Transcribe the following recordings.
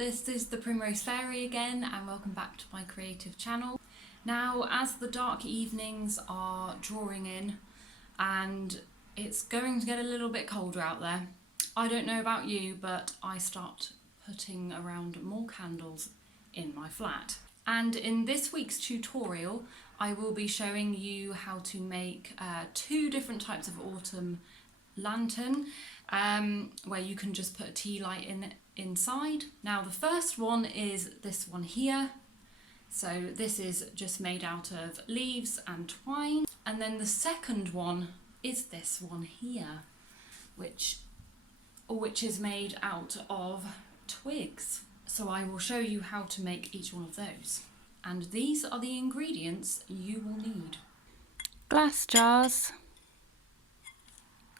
this is the Primrose Fairy again, and welcome back to my creative channel. Now, as the dark evenings are drawing in and it's going to get a little bit colder out there, I don't know about you, but I start putting around more candles in my flat. And in this week's tutorial, I will be showing you how to make two different types of autumn lantern, where you can just put a tea light inside. Now the first one is this one here. So this is just made out of leaves and twine. And then the second one is this one here, which is made out of twigs. So I will show you how to make each one of those. And these are the ingredients you will need. Glass jars,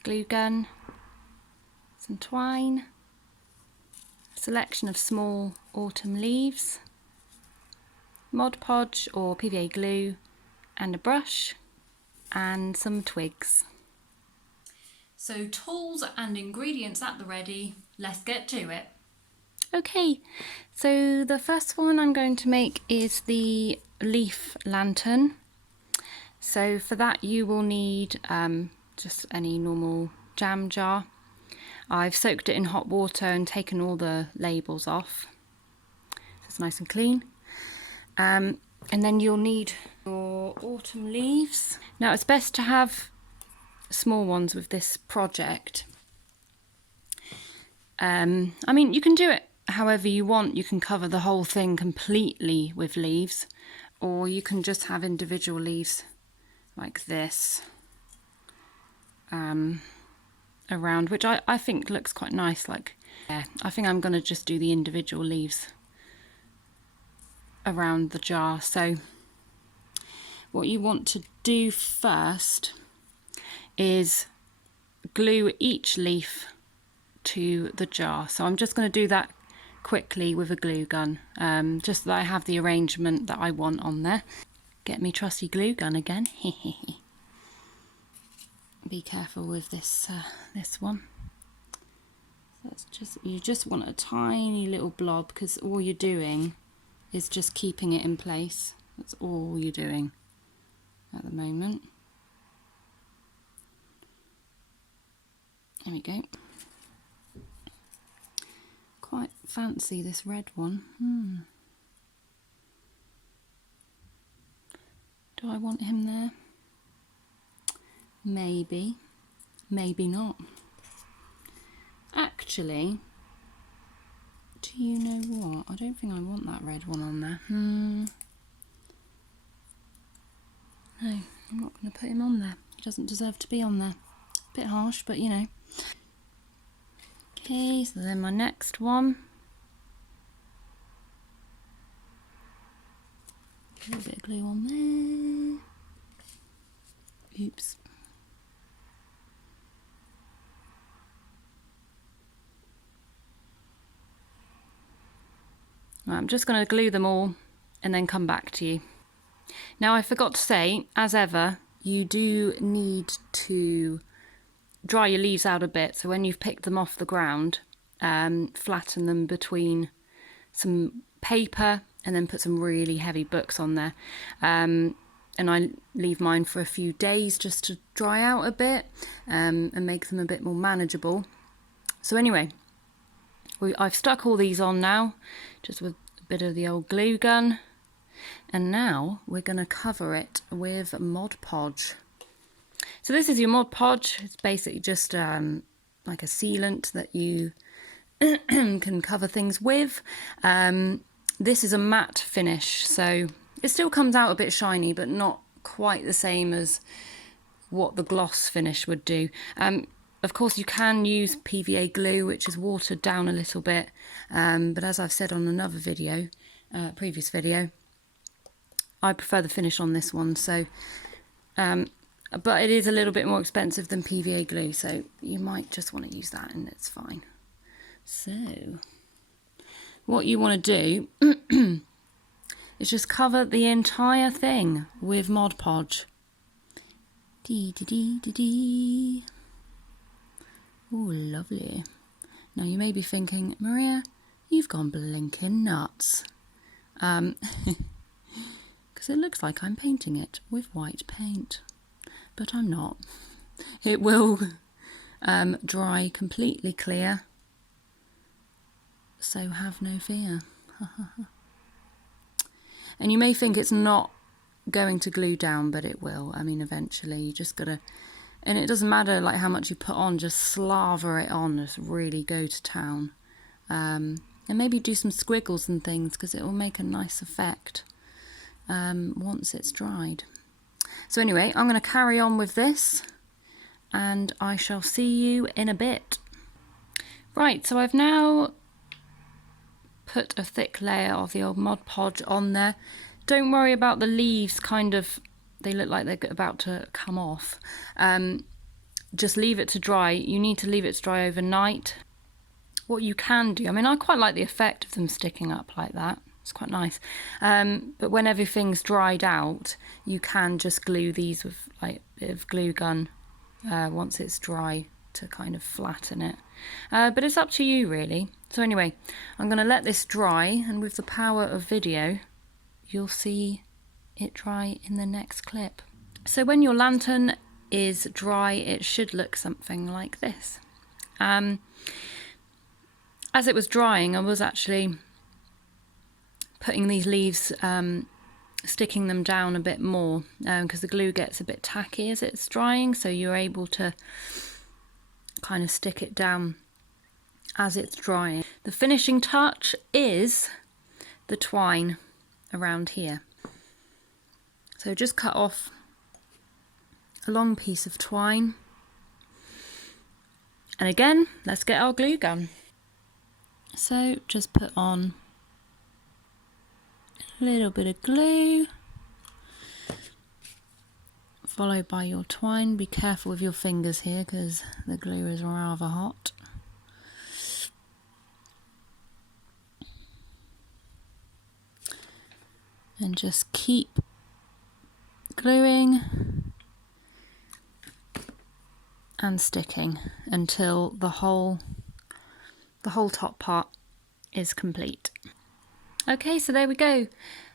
glue gun, some twine, a selection of small autumn leaves, Mod Podge or PVA glue, and a brush, and some twigs. So tools and ingredients at the ready, let's get to it. Okay, so the first one I'm going to make is the leaf lantern. So for that you will need just any normal jam jar. I've soaked it in hot water and taken all the labels off, so it's nice and clean. And then you'll need your autumn leaves. Now it's best to have small ones with this project. I mean, you can do it however you want. You can cover the whole thing completely with leaves, or you can just have individual leaves like this around, which I think looks quite nice. Like, yeah, I think I'm going to just do the individual leaves around the jar. So what you want to do first is glue each leaf to the jar. So I'm just going to do that quickly with a glue gun, just so that I have the arrangement that I want on there. Get me trusty glue gun again. Be careful with this one. That's you just want a tiny little blob, because all you're doing is just keeping it in place. That's all you're doing at the moment. There we go. Quite fancy this red one. Do I want him there? Maybe, maybe not. Actually, do you know what? I don't think I want that red one on there. No, I'm not going to put him on there. He doesn't deserve to be on there. Bit harsh, but you know. Okay, so then my next one. A little bit of glue on there. Oops. Right, I'm just going to glue them all and then come back to you. Now I forgot to say, as ever, you do need to dry your leaves out a bit. So when you've picked them off the ground, flatten them between some paper and then put some really heavy books on there. And I leave mine for a few days just to dry out a bit, and make them a bit more manageable. So anyway, I've stuck all these on now, just with a bit of the old glue gun. And now we're going to cover it with Mod Podge. So this is your Mod Podge. It's basically just like a sealant that you can cover things with. This is a matte finish, so it still comes out a bit shiny, but not quite the same as what the gloss finish would do. Of course, you can use PVA glue, which is watered down a little bit, but as I've said on another video, previous video, I prefer the finish on this one. So, but it is a little bit more expensive than PVA glue, so you might just want to use that, and it's fine. So, what you want to do is just cover the entire thing with Mod Podge. Dee dee dee dee dee. Oh, lovely. Now you may be thinking, Maria, You've gone blinking nuts. Because it looks like I'm painting it with white paint, but I'm not. It will dry completely clear, so have no fear. And you may think it's not going to glue down, but it will. I mean, eventually you just gotta, and it doesn't matter like how much you put on, just slaver it on, just really go to town. And maybe do some squiggles and things, because it will make a nice effect once it's dried. So anyway, I'm going to carry on with this, and I shall see you in a bit. Right, so I've now put a thick layer of the old Mod Podge on there. Don't worry about the leaves, kind of, they look like they're about to come off. Just leave it to dry. You need to leave it to dry overnight. What you can do, I mean, I quite like the effect of them sticking up like that. It's quite nice. But when everything's dried out, you can just glue these with like a bit of glue gun once it's dry to kind of flatten it. But it's up to you really. So anyway, I'm going to let this dry, and with the power of video, you'll see it dry in the next clip. So when your lantern is dry, it should look something like this. As it was drying, I was actually putting these leaves, sticking them down a bit more, because the glue gets a bit tacky as it's drying, so you're able to kind of stick it down as it's drying. The finishing touch is the twine around here. So just cut off a long piece of twine, and again, let's get our glue gun. So just put on a little bit of glue, followed by your twine. Be careful with your fingers here because the glue is rather hot. And just keep gluing and sticking until the whole top part is complete. Okay, so there we go.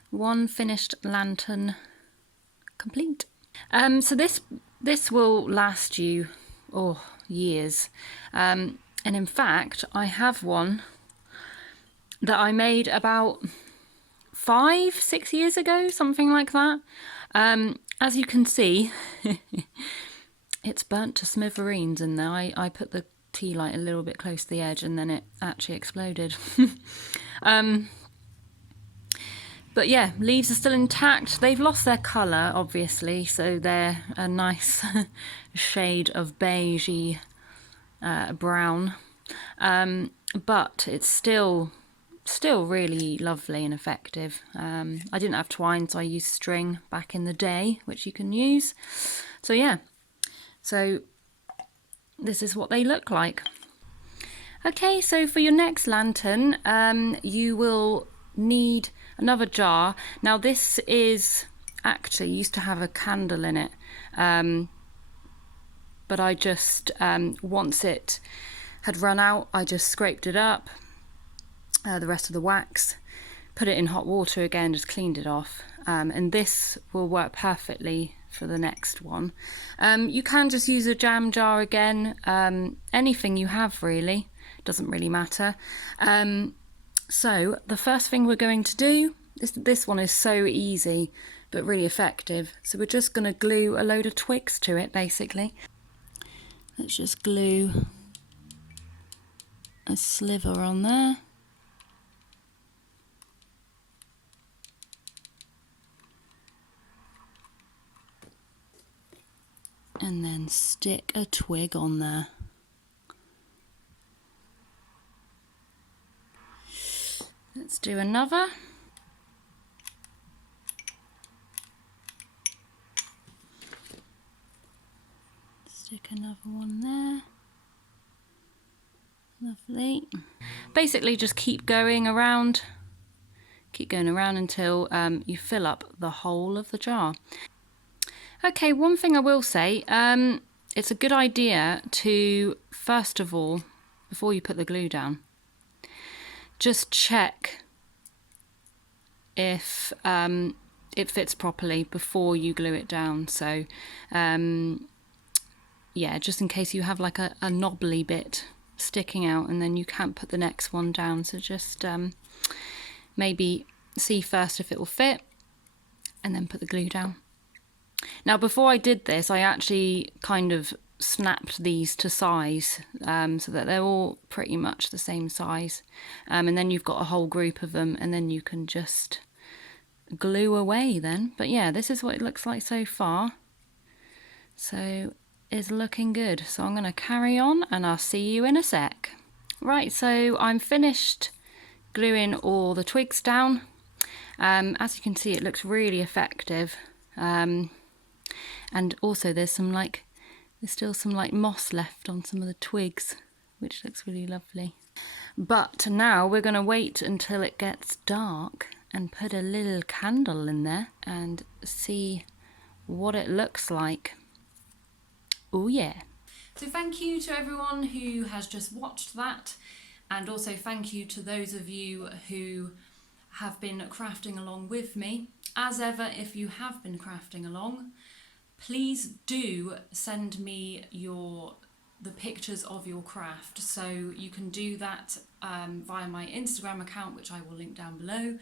One finished lantern complete. So this will last you years. And in fact, I have one that I made about 5-6 years ago, something like that. As you can see, it's burnt to smithereens in there. I put the tea light a little bit close to the edge and then it actually exploded. But yeah, leaves are still intact. They've lost their colour, obviously, so they're a nice shade of beigey brown. But it's still really lovely and effective. I didn't have twine, so I used string back in the day, which you can use. So yeah, so this is what they look like. Okay, so for your next lantern, you will need another jar. Now this is actually used to have a candle in it, but I just, once it had run out, I just scraped it up, the rest of the wax, put it in hot water again, just cleaned it off, and this will work perfectly for the next one. You can just use a jam jar again, anything you have really, doesn't really matter. So the first thing we're going to do, this one is so easy but really effective, so we're just going to glue a load of twigs to it basically. Let's just glue a sliver on there. And then stick a twig on there. Let's do another. Stick another one there. Lovely. Basically just keep going around until you fill up the whole of the jar. Okay, one thing I will say, it's a good idea to, first of all, before you put the glue down, just check if it fits properly before you glue it down. So yeah, just in case you have like a knobbly bit sticking out and then you can't put the next one down. So just maybe see first if it will fit and then put the glue down. Now before I did this, I actually kind of snapped these to size so that they're all pretty much the same size, and then you've got a whole group of them and then you can just glue away then. But yeah, this is what it looks like so far. So it's looking good. So I'm going to carry on and I'll see you in a sec. Right, so I'm finished gluing all the twigs down. As you can see, it looks really effective. And also there's still some like moss left on some of the twigs, which looks really lovely. But now we're going to wait until it gets dark and put a little candle in there and see what it looks like. Oh yeah. So thank you to everyone who has just watched that, and also thank you to those of you who have been crafting along with me. As ever, if you have been crafting along, please do send me the pictures of your craft. So you can do that via my Instagram account, which I will link down below.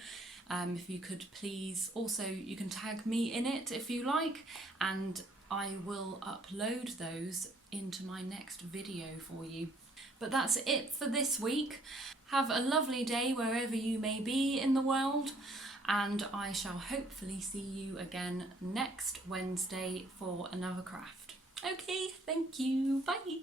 If you could please, also you can tag me in it if you like, and I will upload those into my next video for you. But that's it for this week. Have a lovely day wherever you may be in the world, and I shall hopefully see you again next Wednesday for another craft. Okay, thank you, bye.